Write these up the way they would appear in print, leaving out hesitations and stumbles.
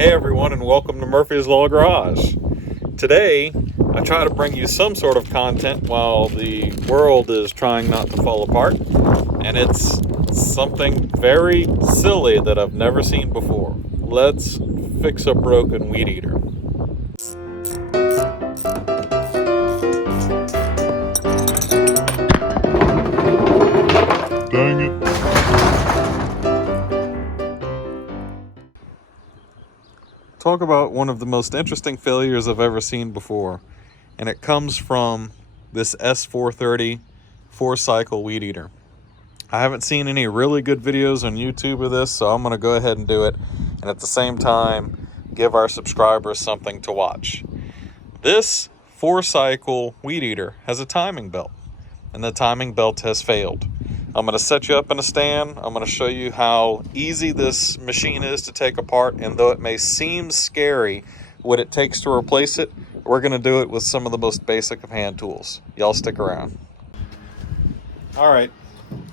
Hey everyone, and welcome to Murphy's Law Garage. Today, I try to bring you some sort of content while the world is trying not to fall apart, and it's something very silly that I've never seen before. Let's fix a broken weed eater. Dang it. Talk about one of the most interesting failures I've ever seen before, and it comes from this S430 4-cycle weed eater. I haven't seen any really good videos on YouTube of this, so I'm going to go ahead and do it, and at the same time give our subscribers something to watch. This 4-cycle weed eater has a timing belt, and the timing belt has failed. I'm going to set you up in a stand. I'm going to show you how easy this machine is to take apart, and though it may seem scary what it takes to replace it, we're going to do it with some of the most basic of hand tools. Y'all stick around. All right,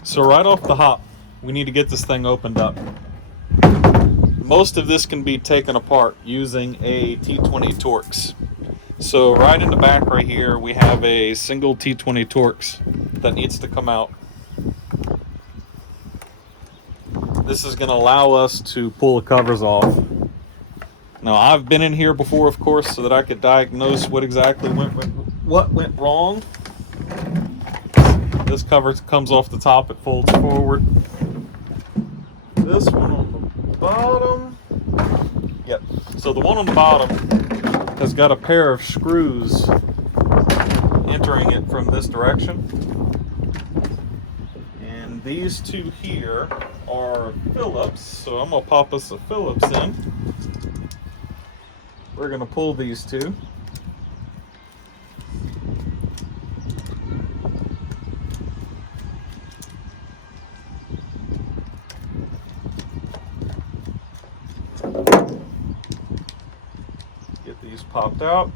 so right off the hop, we need to get this thing opened up. Most of this can be taken apart using a T20 Torx. So right in the back right here, we have a single T20 Torx that needs to come out. This is going to allow us to pull the covers off. Now, I've been in here before, of course, so that I could diagnose what exactly went wrong. This cover comes off the top, it folds forward. This one on the bottom. Yep. So the one on the bottom has got a pair of screws entering it from this direction. And these two here are Phillips, so I'm going to pop us a Phillips in. We're going to pull these two. Get these popped out.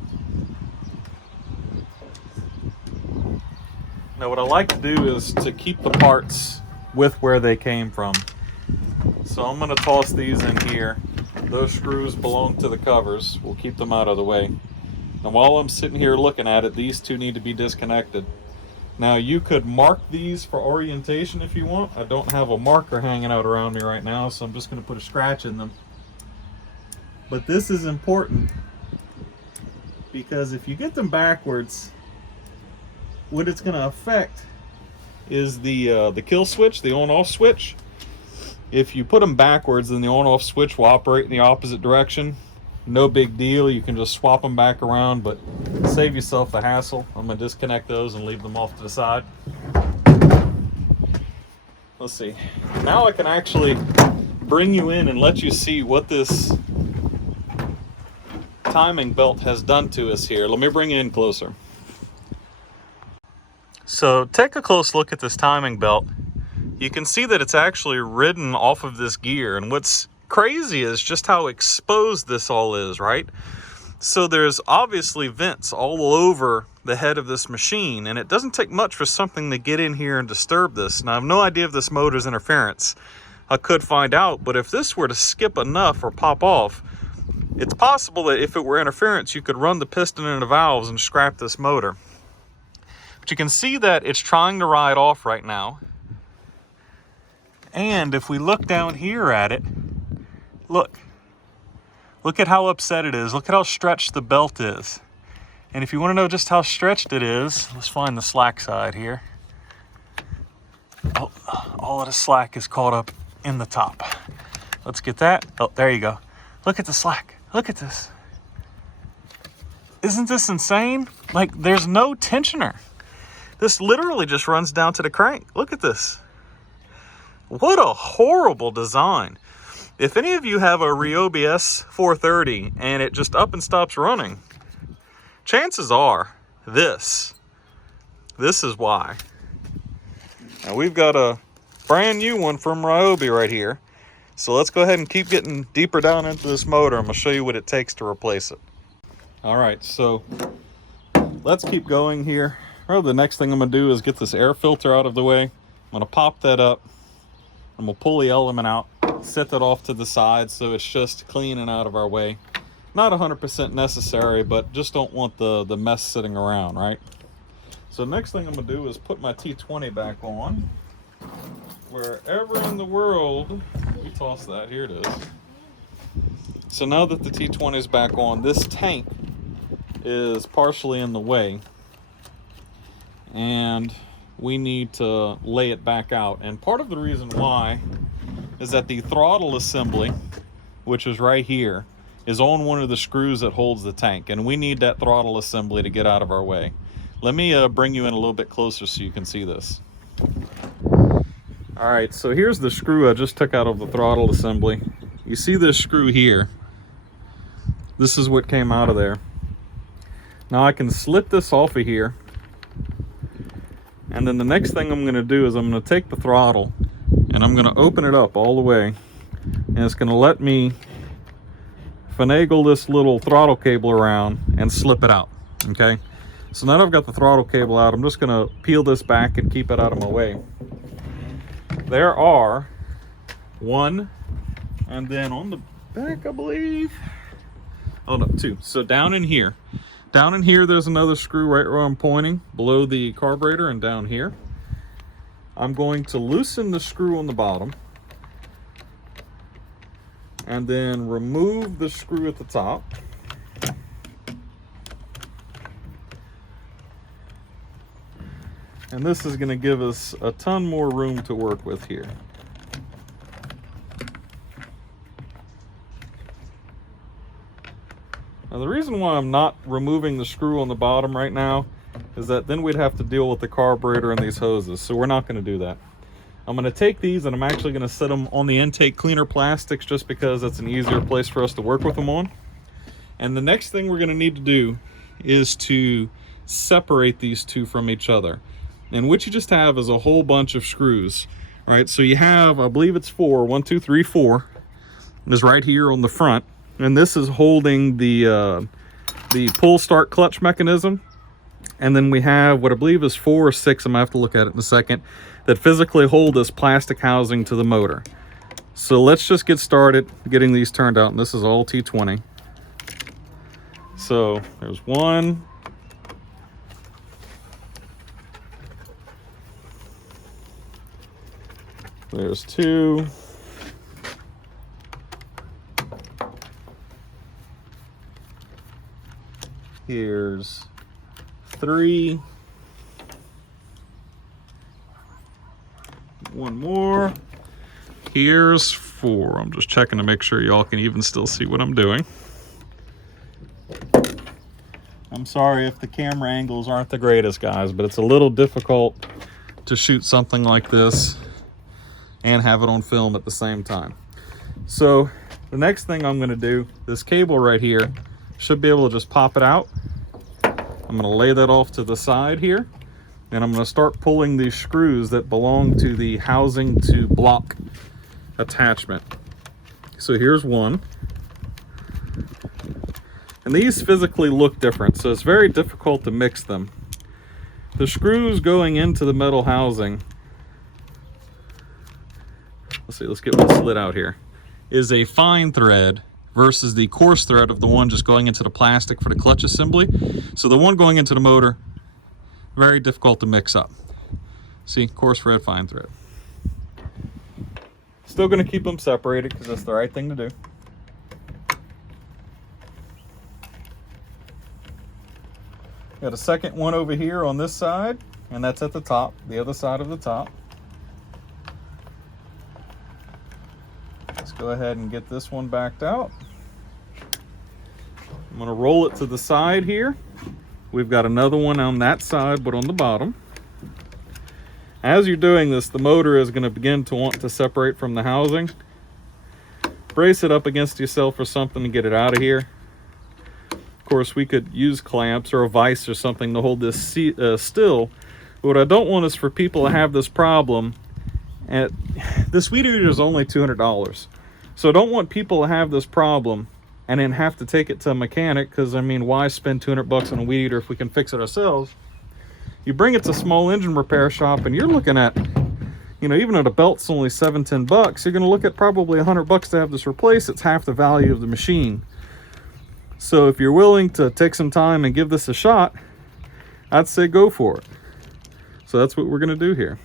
Now what I like to do is to keep the parts with where they came from. So I'm going to toss these in here. Those screws belong to the covers. We'll keep them out of the way. And while I'm sitting here looking at it, these two need to be disconnected. Now you could mark these for orientation if you want. I don't have a marker hanging out around me right now, so I'm just going to put a scratch in them. But this is important because if you get them backwards, what it's going to affect is the kill switch, the on-off switch. If you put them backwards, then the on-off switch will operate in the opposite direction. No big deal, you can just swap them back around, but save yourself the hassle. I'm going to disconnect those and leave them off to the side. Let's see. Now I can actually bring you in and let you see what this timing belt has done to us here. Let me bring you in closer. So take a close look at this timing belt. You can see that it's actually ridden off of this gear, and what's crazy is just how exposed this all is, right? So there's obviously vents all over the head of this machine, and it doesn't take much for something to get in here and disturb this. Now I have no idea if this motor's interference. I could find out, but if this were to skip enough or pop off, it's possible that if it were interference, you could run the piston and the valves and scrap this motor. But you can see that it's trying to ride off right now. And if we look down here at it, look at how upset it is. Look at how stretched the belt is. And if you want to know just how stretched it is, let's find the slack side here. Oh, all of the slack is caught up in the top. Let's get that. Oh, there you go. Look at the slack. Look at this. Isn't this insane? Like, there's no tensioner. This literally just runs down to the crank. Look at this. What a horrible design. If any of you have a Ryobi S430 and it just up and stops running, chances are this is why. Now we've got a brand new one from Ryobi right here. So let's go ahead and keep getting deeper down into this motor. I'm going to show you what it takes to replace it. All right, so let's keep going here. Well, the next thing I'm going to do is get this air filter out of the way. I'm going to pop that up. I'm going to pull the element out. set that off to the side so it's just clean and out of our way. Not 100% necessary, but just don't want the mess sitting around, right? So next thing I'm gonna do is put my T20 back on. Wherever in the world, we toss that, here it is. So now that the T20 is back on, this tank is partially in the way, and we need to lay it back out. And part of the reason why is that the throttle assembly, which is right here, is on one of the screws that holds the tank, and we need that throttle assembly to get out of our way. Let me bring you in a little bit closer so you can see this. All right, so here's the screw I just took out of the throttle assembly. You see this screw here? This is what came out of there. Now I can slip this off of here, and then the next thing I'm gonna do is I'm gonna take the throttle and I'm gonna open it up all the way, and it's gonna let me finagle this little throttle cable around and slip it out, okay? So now that I've got the throttle cable out, I'm just gonna peel this back and keep it out of my way. There are one, and then on the back, I believe, oh no, two. So down in here there's another screw right where I'm pointing, below the carburetor, and down here. I'm going to loosen the screw on the bottom and then remove the screw at the top. And this is going to give us a ton more room to work with here. Now the reason why I'm not removing the screw on the bottom right now is that then we'd have to deal with the carburetor and these hoses, so we're not going to do that. I'm going to take these and I'm actually going to set them on the intake cleaner plastics just because that's an easier place for us to work with them on. And the next thing we're going to need to do is to separate these two from each other. And what you just have is a whole bunch of screws, right? So you have, I believe it's 4, 1, 2, 3, 4 is right here on the front. And this is holding the pull start clutch mechanism. And then we have what I believe is 4 or 6, I'm gonna have to look at it in a second, that physically hold this plastic housing to the motor. So let's just get started getting these turned out. And this is all T20. So there's 1. There's 2. Here's 3. 1 more. Here's 4. I'm just checking to make sure y'all can even still see what I'm doing. I'm sorry if the camera angles aren't the greatest, guys, but it's a little difficult to shoot something like this and have it on film at the same time. So the next thing I'm going to do, this cable right here, should be able to just pop it out. I'm going to lay that off to the side here, and I'm going to start pulling these screws that belong to the housing to block attachment. So here's one, and these physically look different, so it's very difficult to mix them. The screws going into the metal housing, let's get one slid out here, is a fine thread versus the coarse thread of the one just going into the plastic for the clutch assembly. So the one going into the motor, very difficult to mix up. See, coarse thread, fine thread. Still going to keep them separated because that's the right thing to do. Got a second one over here on this side, and that's at the top, the other side of the top. Let's go ahead and get this one backed out. I'm going to roll it to the side here. We've got another one on that side, but on the bottom. As you're doing this, the motor is going to begin to want to separate from the housing. Brace it up against yourself or something to get it out of here. Of course, we could use clamps or a vise or something to hold this still. But what I don't want is for people to have this problem. And this weed eater is only $200. So I don't want people to have this problem and then have to take it to a mechanic, because I mean, why spend $200 on a weed eater if we can fix it ourselves? You bring it to a small engine repair shop and you're looking at, You know, even at a belt's only $7-10, you're going to look at probably $100 to have this replaced. It's half the value of the machine. So if you're willing to take some time and give this a shot, I'd say go for it. So that's what we're going to do here.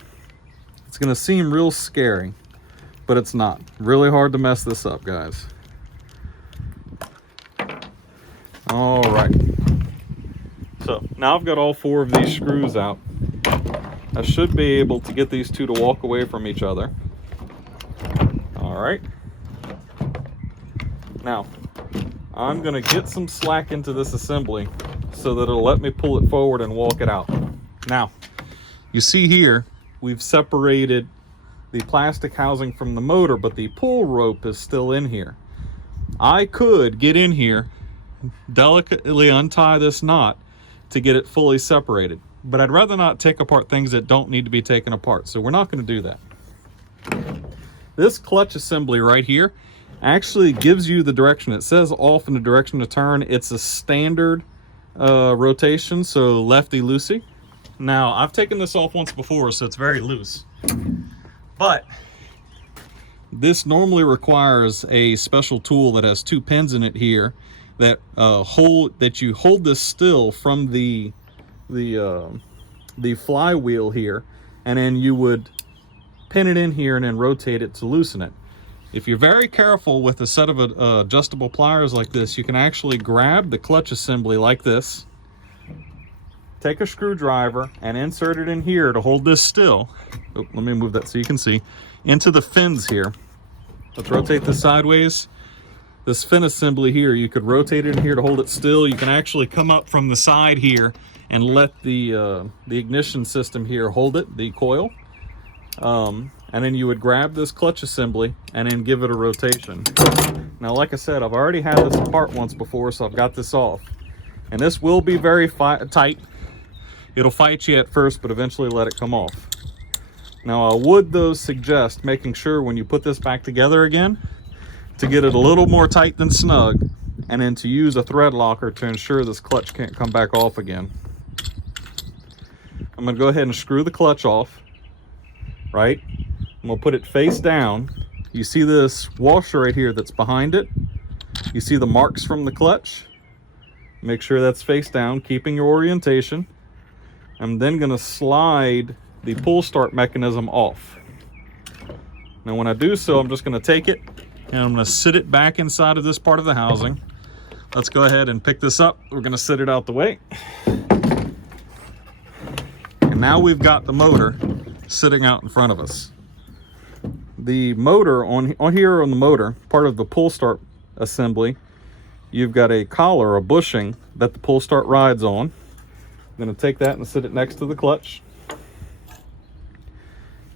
It's going to seem real scary, but it's not. Really hard to mess this up, guys. All right. So now I've got all 4 of these screws out. I should be able to get these 2 to walk away from each other. All right. Now, I'm gonna get some slack into this assembly so that it'll let me pull it forward and walk it out. Now, you see here, we've separated the plastic housing from the motor, but the pull rope is still in here. I could get in here, delicately untie this knot to get it fully separated, but I'd rather not take apart things that don't need to be taken apart, so we're not going to do that. This clutch assembly right here actually gives you the direction. It says off in the direction to turn. It's a standard rotation, so lefty-loosey. Now, I've taken this off once before, so it's very loose, but this normally requires a special tool that has 2 pins in it here that you hold this still from the flywheel here, and then you would pin it in here and then rotate it to loosen it. If you're very careful with a set of adjustable pliers like this, you can actually grab the clutch assembly like this, take a screwdriver and insert it in here to hold this still. Oh, let me move that so you can see, into the fins here. Let's rotate this sideways. This fin assembly here, you could rotate it in here to hold it still. You can actually come up from the side here and let the ignition system here hold it, the coil. And then you would grab this clutch assembly and then give it a rotation. Now, like I said, I've already had this apart once before, so I've got this off. And this will be very tight. It'll fight you at first, but eventually let it come off. Now, I would, though, suggest making sure when you put this back together again, to get it a little more tight than snug, and then to use a thread locker to ensure this clutch can't come back off again. I'm going to go ahead and screw the clutch off, right? I'm going to put it face down. You see this washer right here that's behind it? You see the marks from the clutch? Make sure that's face down, keeping your orientation. I'm then going to slide the pull start mechanism off. Now when I do so, I'm just going to take it and I'm going to sit it back inside of this part of the housing. Let's go ahead and pick this up. We're going to sit it out the way. And now we've got the motor sitting out in front of us. The motor on here on the motor, part of the pull start assembly, you've got a collar, a bushing that the pull start rides on. I'm going to take that and sit it next to the clutch.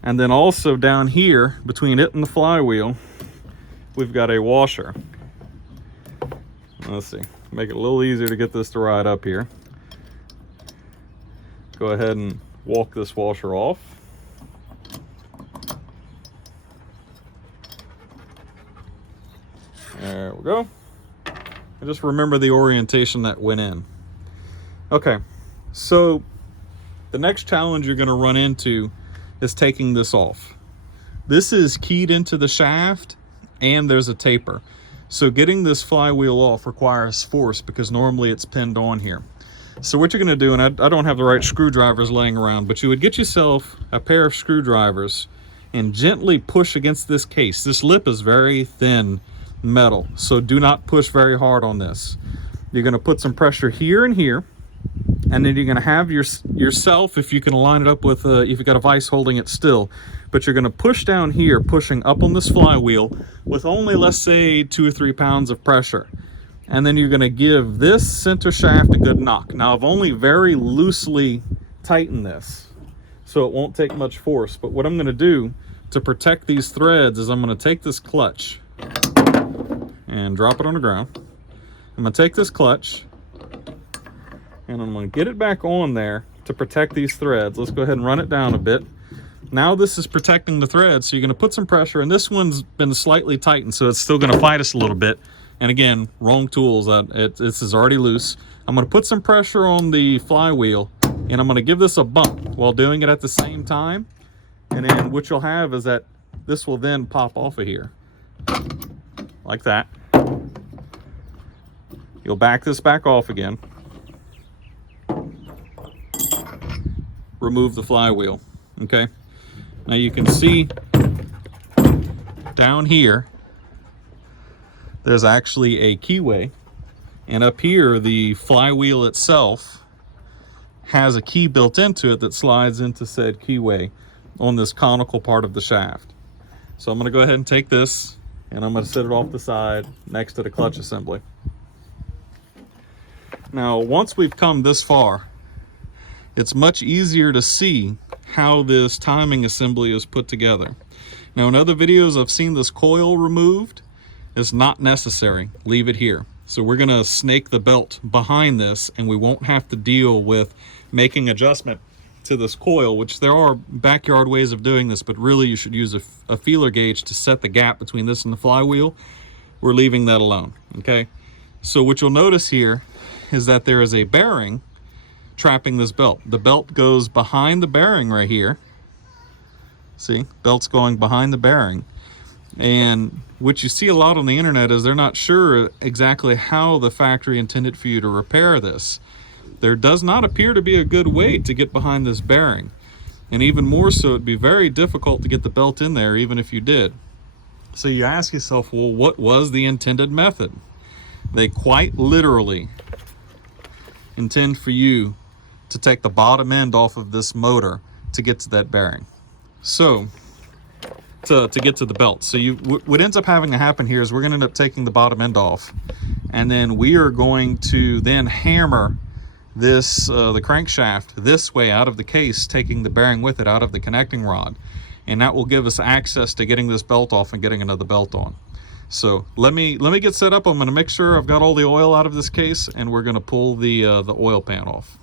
And then also down here between it and the flywheel, we've got a washer. Let's see, make it a little easier to get this to ride up here. Go ahead and walk this washer off. There we go. And just remember the orientation that went in. Okay, so the next challenge you're going to run into is taking this off. This is keyed into the shaft and there's a taper. So getting this flywheel off requires force because normally it's pinned on here. So what you're going to do, and I don't have the right screwdrivers laying around, but you would get yourself a pair of screwdrivers and gently push against this case. This lip is very thin metal, so do not push very hard on this. You're going to put some pressure here and here, and then you're going to have yourself, if you can line it up with, if you've got a vise holding it still, but you're going to push down here, pushing up on this flywheel with only, let's say, 2 or 3 pounds of pressure. And then you're going to give this center shaft a good knock. Now, I've only very loosely tightened this, so it won't take much force. But what I'm going to do to protect these threads is I'm going to take this clutch and drop it on the ground. I'm going to take this clutch and I'm going to get it back on there to protect these threads. Let's go ahead and run it down a bit. Now this is protecting the threads, so you're going to put some pressure, and this one's been slightly tightened, so it's still going to fight us a little bit. And again, wrong tools. This is already loose. I'm going to put some pressure on the flywheel, and I'm going to give this a bump while doing it at the same time. And then what you'll have is that this will then pop off of here like that. You'll back this back off again. Remove the flywheel, okay? Now you can see down here, there's actually a keyway. And up here, the flywheel itself has a key built into it that slides into said keyway on this conical part of the shaft. So I'm gonna go ahead and take this and I'm gonna set it off the side next to the clutch assembly. Now, once we've come this far, it's much easier to see how this timing assembly is put together. Now, in other videos, I've seen this coil removed. It's not necessary. Leave it here. So we're gonna snake the belt behind this, and we won't have to deal with making adjustment to this coil, which there are backyard ways of doing this, but really you should use a feeler gauge to set the gap between this and the flywheel. We're leaving that alone, okay? So what you'll notice here is that there is a bearing trapping this belt. The belt goes behind the bearing right here. See, belt's going behind the bearing. And what you see a lot on the internet is they're not sure exactly how the factory intended for you to repair this. There does not appear to be a good way to get behind this bearing. And even more so, it'd be very difficult to get the belt in there even if you did. So you ask yourself, well, what was the intended method? They quite literally intend for you to take the bottom end off of this motor to get to that bearing. So to get to the belt. So what ends up having to happen here is we're going to end up taking the bottom end off, and then we are going to then hammer this the crankshaft this way out of the case, taking the bearing with it out of the connecting rod, and that will give us access to getting this belt off and getting another belt on. So let me get set up. I'm going to make sure I've got all the oil out of this case, and we're going to pull the oil pan off.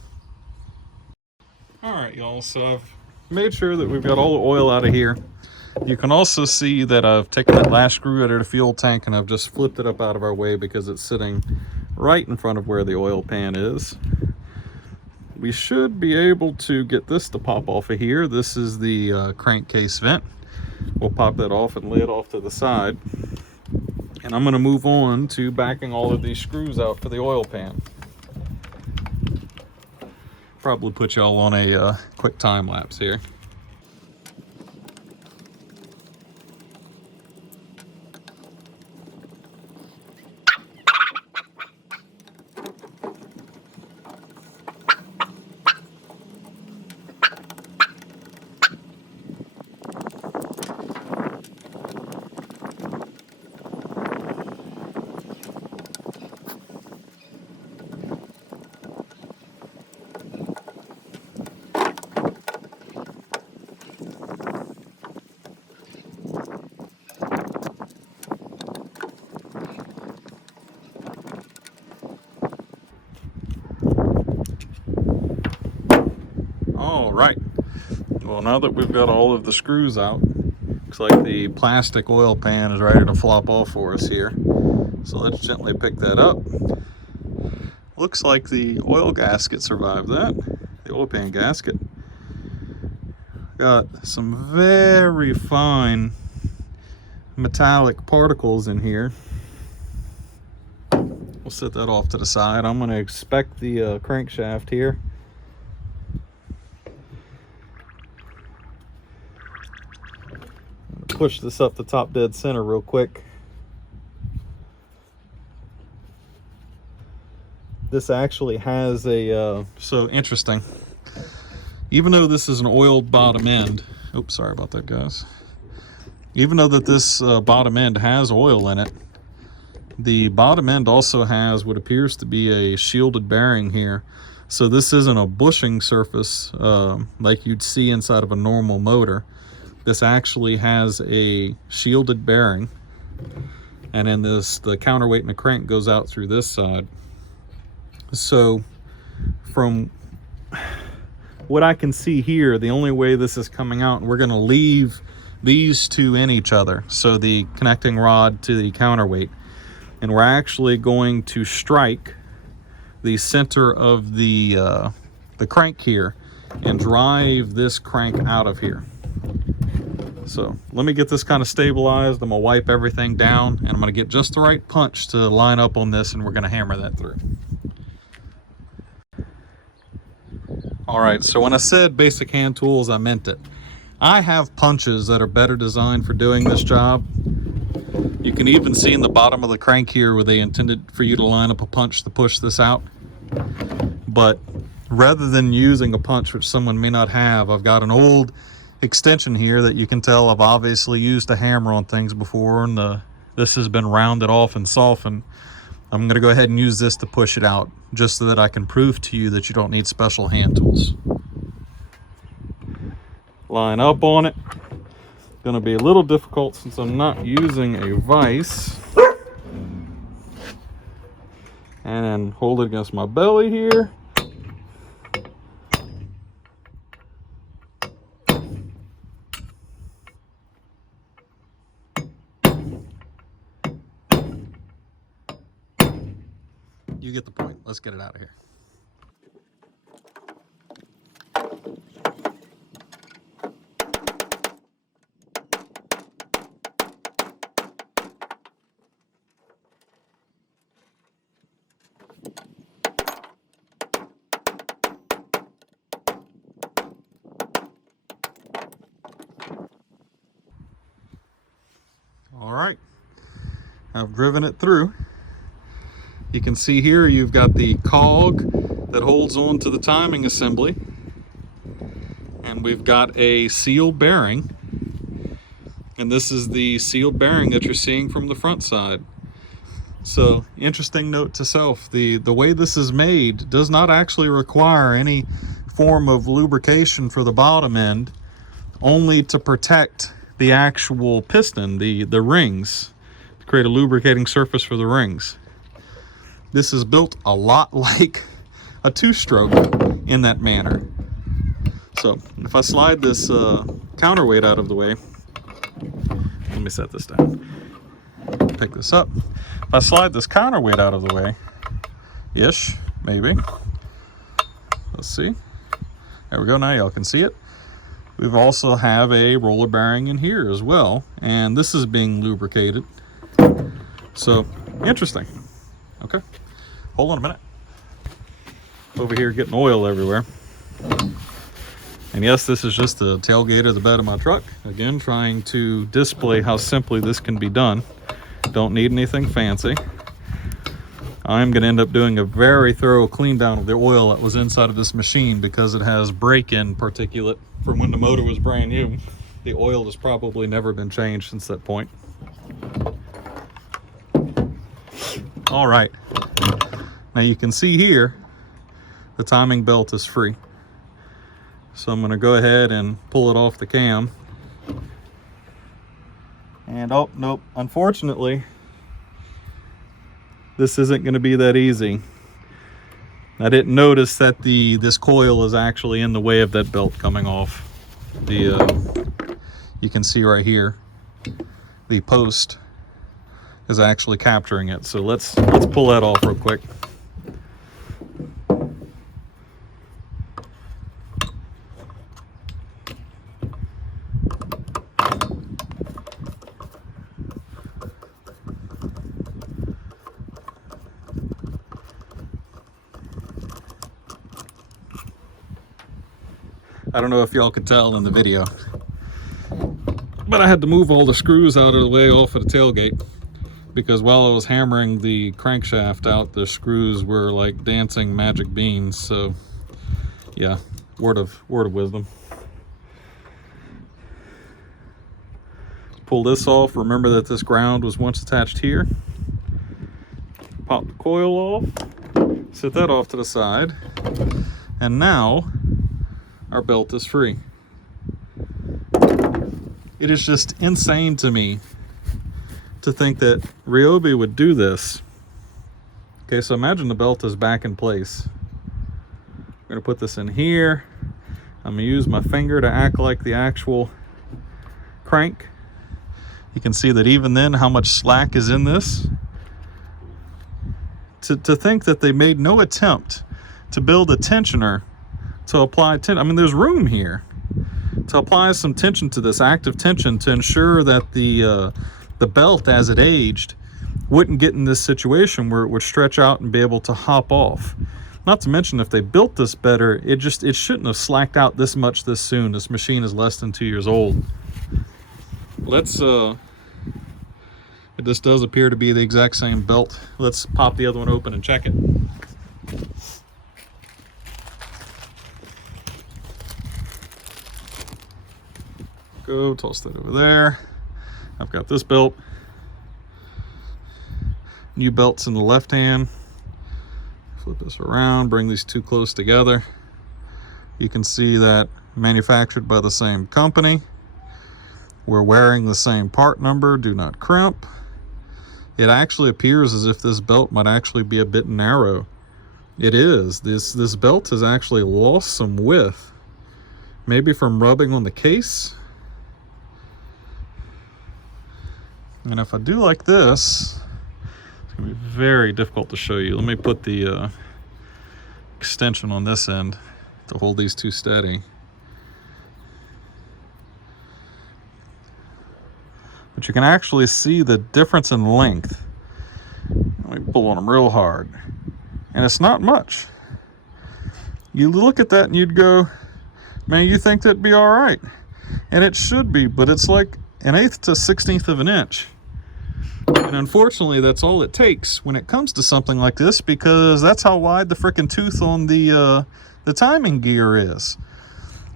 All right, y'all. So I've made sure that we've got all the oil out of here. You can also see that I've taken that last screw out of the fuel tank and I've just flipped it up out of our way because it's sitting right in front of where the oil pan is. We should be able to get this to pop off of here. This is the crankcase vent. We'll pop that off and lay it off to the side. And I'm going to move on to backing all of these screws out for the oil pan. Probably put y'all on a quick time lapse here. All right, well, now that we've got all of the screws out, looks like the plastic oil pan is ready to flop off for us here. So let's gently pick that up. Looks like the oil gasket survived that, the oil pan gasket. Got some very fine metallic particles in here. We'll set that off to the side. I'm going to inspect the crankshaft here. Push this up the top dead center real quick. This actually has a so interesting, even though this is an oiled bottom end, oops, sorry about that, guys. Even though that this bottom end has oil in it, the bottom end also has what appears to be a shielded bearing here. So this isn't a bushing surface like you'd see inside of a normal motor. This actually has a shielded bearing, and then the counterweight in the crank goes out through this side. So from what I can see here, the only way this is coming out, and we're going to leave these two in each other, so the connecting rod to the counterweight, and we're actually going to strike the center of the crank here and drive this crank out of here. So let me get this kind of stabilized. I'm gonna wipe everything down, and I'm gonna get just the right punch to line up on this, and we're gonna hammer that through. All right, so when I said basic hand tools, I meant it. I have punches that are better designed for doing this job. You can even see in the bottom of the crank here where they intended for you to line up a punch to push this out. But rather than using a punch which someone may not have, I've got an old extension here that you can tell I've obviously used a hammer on things before, and this has been rounded off and softened. I'm going to go ahead and use this to push it out, just so that I can prove to you that you don't need special hand tools. Line up on it. Going to be a little difficult since I'm not using a vise. And then hold it against my belly here. You get the point. Let's get it out of here. All right, I've driven it through. You can see here you've got the cog that holds on to the timing assembly, and we've got a sealed bearing, and this is the sealed bearing that you're seeing from the front side. So, interesting note to self, the way this is made does not actually require any form of lubrication for the bottom end, only to protect the actual piston, the rings, to create a lubricating surface for the rings. This is built a lot like a two-stroke in that manner. So if I slide this counterweight out of the way, let me set this down, pick this up. If I slide this counterweight out of the way, ish, maybe. Let's see. There we go, now y'all can see it. We also have a roller bearing in here as well, and this is being lubricated. So, interesting. Okay, hold on a minute. Over here getting oil everywhere. And yes, this is just the tailgate of the bed of my truck. Again, trying to display how simply this can be done. Don't need anything fancy. I'm going to end up doing a very thorough clean down of the oil that was inside of this machine, because it has break-in particulate from when the motor was brand new. The oil has probably never been changed since that point. All right, now you can see here the timing belt is free, so I'm going to go ahead and pull it off the cam. And oh nope, unfortunately this isn't going to be that easy. I didn't notice that this coil is actually in the way of that belt coming off. You can see right here the post is actually capturing it. So let's pull that off real quick. I don't know if y'all could tell in the video, but I had to move all the screws out of the way off of the tailgate, because while I was hammering the crankshaft out, the screws were like dancing magic beans. So yeah, word of wisdom. Pull this off. Remember that this ground was once attached here. Pop the coil off, set that off to the side, and now our belt is free. It is just insane to me to think that Ryobi would do this. Okay, so imagine the belt is back in place. I'm gonna put this in here. I'm gonna use my finger to act like the actual crank. You can see that even then how much slack is in this. To think that they made no attempt to build a tensioner to apply tension. I mean, there's room here to to apply some tension to this, active tension, to ensure that the belt, as it aged, wouldn't get in this situation where it would stretch out and be able to hop off. Not to mention, if they built this better, it shouldn't have slacked out this much this soon. This machine is less than 2 years old. Let's this does appear to be the exact same belt. Let's pop the other one open and check it. Go, toss that over there. I've got this belt. New belt's in the left hand. Flip this around, bring these two close together. You can see that manufactured by the same company. We're wearing the same part number, do not crimp. It actually appears as if this belt might actually be a bit narrow. It is. This belt has actually lost some width. Maybe from rubbing on the case. And if I do like this, it's going to be very difficult to show you. Let me put the extension on this end to hold these two steady. But you can actually see the difference in length. Let me pull on them real hard. And it's not much. You look at that and you'd go, man, you think that'd be all right. And it should be, but it's like 1/8 to 1/16 of an inch. And unfortunately, that's all it takes when it comes to something like this, because that's how wide the frickin' tooth on the timing gear is.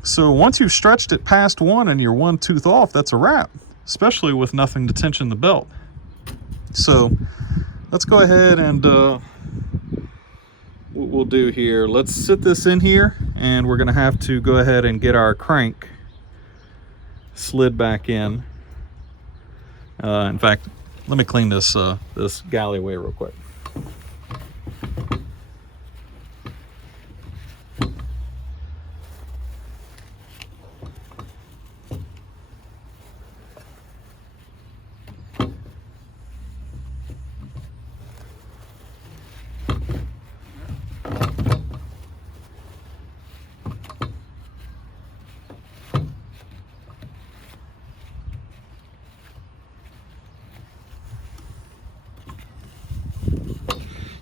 So once you've stretched it past one and you're one tooth off, that's a wrap, especially with nothing to tension the belt. So let's go ahead and what we'll do here, let's sit this in here, and we're gonna have to go ahead and get our crank slid back in. In fact, let me clean this this galleyway real quick.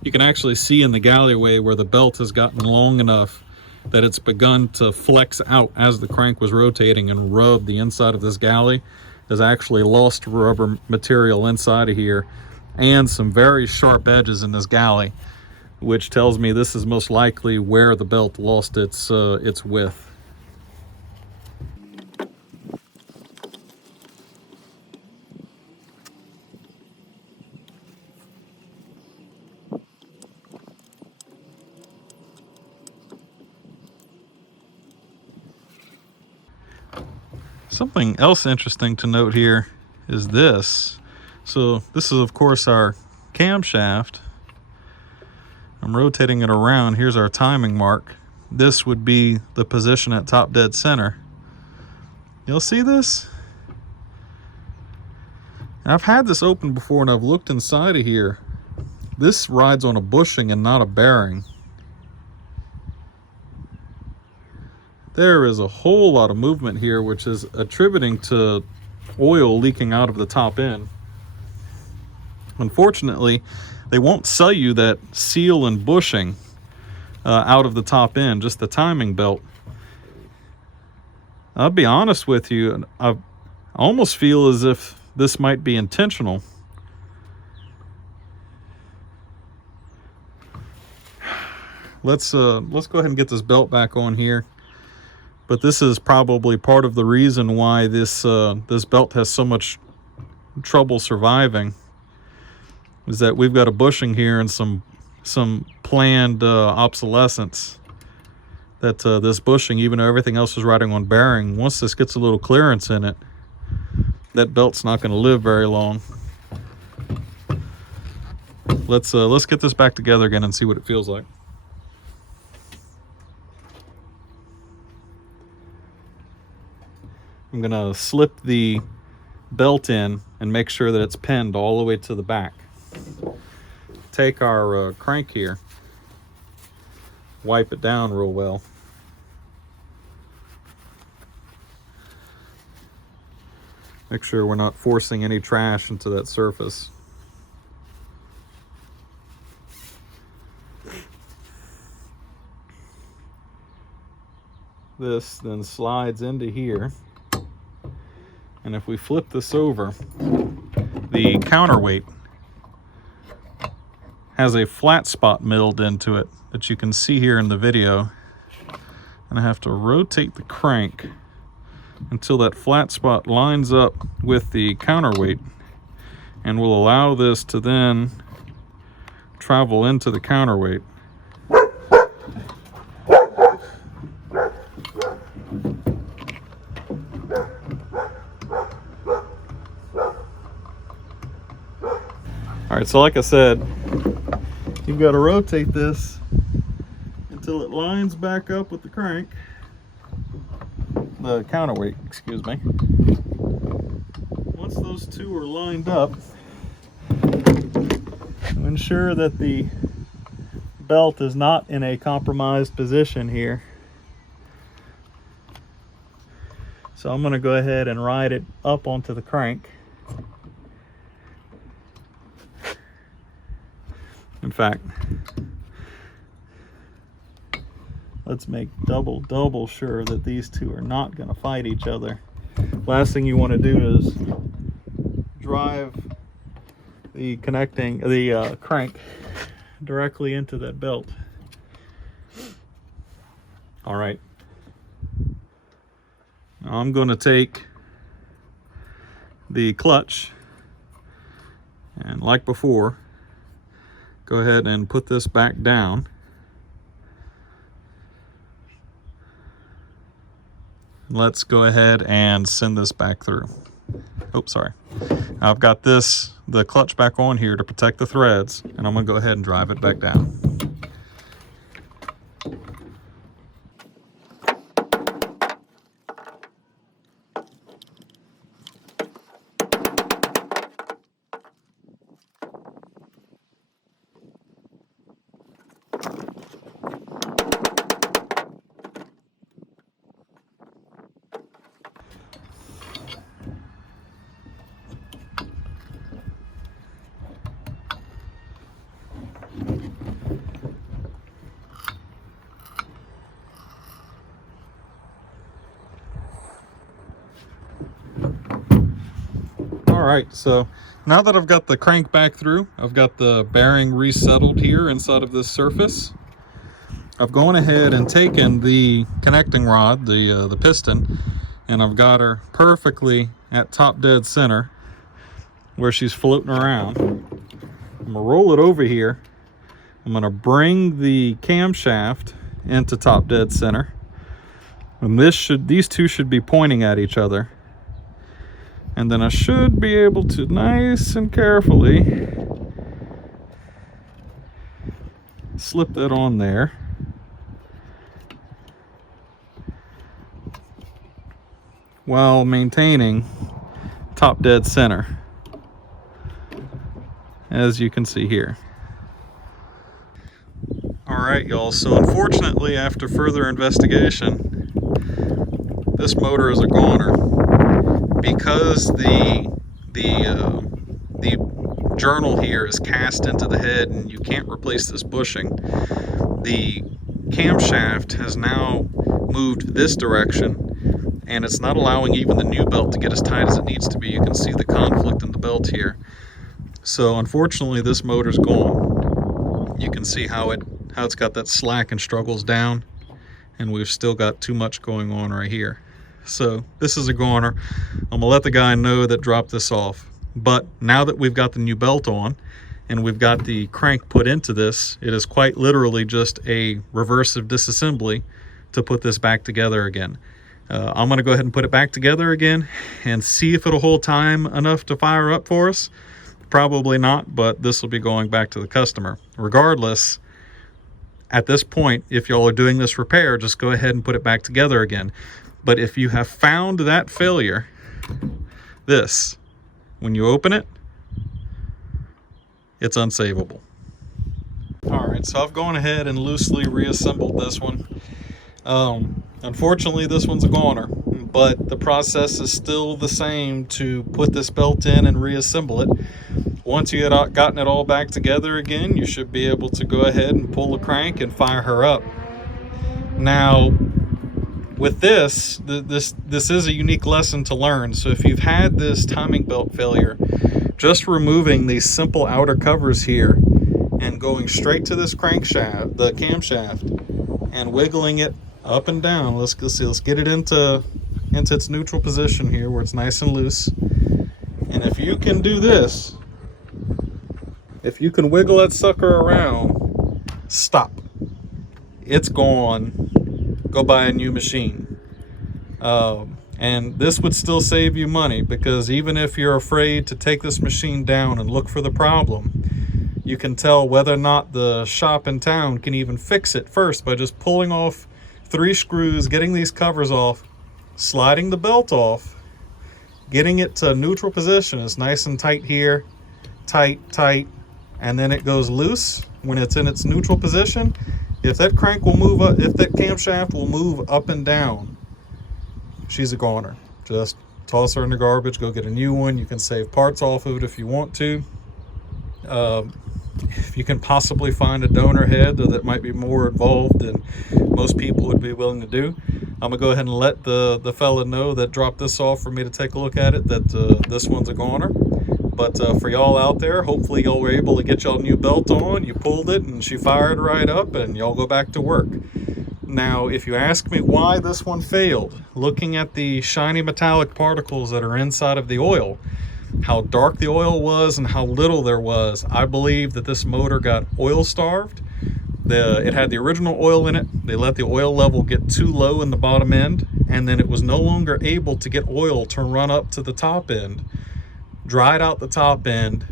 You can actually see in the galleyway where the belt has gotten long enough that it's begun to flex out as the crank was rotating and rub the inside of this galley. Has actually lost rubber material inside of here and some very sharp edges in this galley, which tells me this is most likely where the belt lost its width. Something else interesting to note here is this. So this is of course our camshaft. I'm rotating it around. Here's our timing mark. This would be the position at top dead center. You'll see this? And I've had this open before and I've looked inside of here. This rides on a bushing and not a bearing. There is a whole lot of movement here, which is attributing to oil leaking out of the top end. Unfortunately, they won't sell you that seal and bushing out of the top end, just the timing belt. I'll be honest with you, I almost feel as if this might be intentional. Let's go ahead and get this belt back on here. But this is probably part of the reason why this belt has so much trouble surviving, is that we've got a bushing here and some planned obsolescence. That this bushing, even though everything else is riding on bearing, once this gets a little clearance in it, that belt's not going to live very long. Let's get this back together again and see what it feels like. I'm gonna slip the belt in and make sure that it's pinned all the way to the back. Take our crank here, wipe it down real well. Make sure we're not forcing any trash into that surface. This then slides into here, and if we flip this over, the counterweight has a flat spot milled into it that you can see here in the video, and I have to rotate the crank until that flat spot lines up with the counterweight, and will allow this to then travel into the counterweight. All right, so like I said, you've got to rotate this until it lines back up with the crank, the counterweight, excuse me. Once those two are lined up, to ensure that the belt is not in a compromised position here. So I'm going to go ahead and ride it up onto the crank. In fact, let's make double sure that these two are not going to fight each other. Last thing you want to do is drive the crank directly into that belt. All right. Now I'm going to take the clutch and, like before, go ahead and put this back down. Let's go ahead and send this back through. Oops, sorry. I've got the clutch back on here to protect the threads, and I'm gonna go ahead and drive it back down. All right, so now that I've got the crank back through, I've got the bearing resettled here inside of this surface. I've gone ahead and taken the connecting rod, the piston, and I've got her perfectly at top dead center where she's floating around. I'm gonna roll it over here. I'm gonna bring the camshaft into top dead center, and these two should be pointing at each other. And then I should be able to nice and carefully slip that on there. While maintaining top dead center, as you can see here. All right, y'all, so unfortunately, after further investigation, this motor is a goner. Because the journal here is cast into the head and you can't replace this bushing, the camshaft has now moved this direction, and it's not allowing even the new belt to get as tight as it needs to be. You can see the conflict in the belt here. So unfortunately, this motor's gone. You can see how it's got that slack and struggles down, and we've still got too much going on right here. So this is a goner. I'm gonna let the guy know that dropped this off. But now that we've got the new belt on and we've got the crank put into this, it is quite literally just a reversive disassembly to put this back together again. I'm gonna go ahead and put it back together again and see if it'll hold time enough to fire up for us. Probably not, but this will be going back to the customer. Regardless, at this point, if y'all are doing this repair, just go ahead and put it back together again. But if you have found that failure, when you open it, it's unsavable. All right, so I've gone ahead and loosely reassembled this one. Unfortunately, this one's a goner, but the process is still the same to put this belt in and reassemble it. Once you had gotten it all back together again, you should be able to go ahead and pull the crank and fire her up. Now, with this is a unique lesson to learn. So if you've had this timing belt failure, just removing these simple outer covers here and going straight to this crankshaft, the camshaft, and wiggling it up and down. Let's go see. Let's get it into its neutral position here where it's nice and loose. And if you can do this, if you can wiggle that sucker around, stop. It's gone. Go buy a new machine. And this would still save you money, because even if you're afraid to take this machine down and look for the problem, you can tell whether or not the shop in town can even fix it first by just pulling off 3 screws, getting these covers off, sliding the belt off, getting it to neutral position. It's nice and tight here, tight, and then it goes loose when it's in its neutral position. If that crank will move up, if that camshaft will move up and down, she's a goner. Just toss her in the garbage, go get a new one. You can save parts off of it if you want to. If you can possibly find a donor head that might be more involved than most people would be willing to do, I'm gonna go ahead and let the fella know that dropped this off for me to take a look at it, that this one's a goner. But for y'all out there, hopefully y'all were able to get y'all new belt on, you pulled it and she fired right up and y'all go back to work. Now, if you ask me why this one failed, looking at the shiny metallic particles that are inside of the oil, how dark the oil was and how little there was, I believe that this motor got oil starved. It had the original oil in it. They let the oil level get too low in the bottom end, and then it was no longer able to get oil to run up to the top end. Dried out the top end,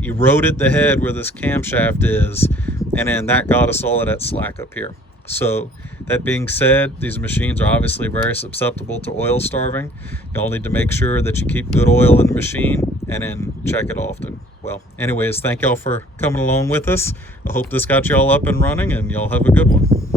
eroded the head where this camshaft is, and then that got us all of that slack up here. So that being said, these machines are obviously very susceptible to oil starving. Y'all need to make sure that you keep good oil in the machine and then check it often. Well, anyways, thank y'all for coming along with us. I hope this got y'all up and running, and y'all have a good one.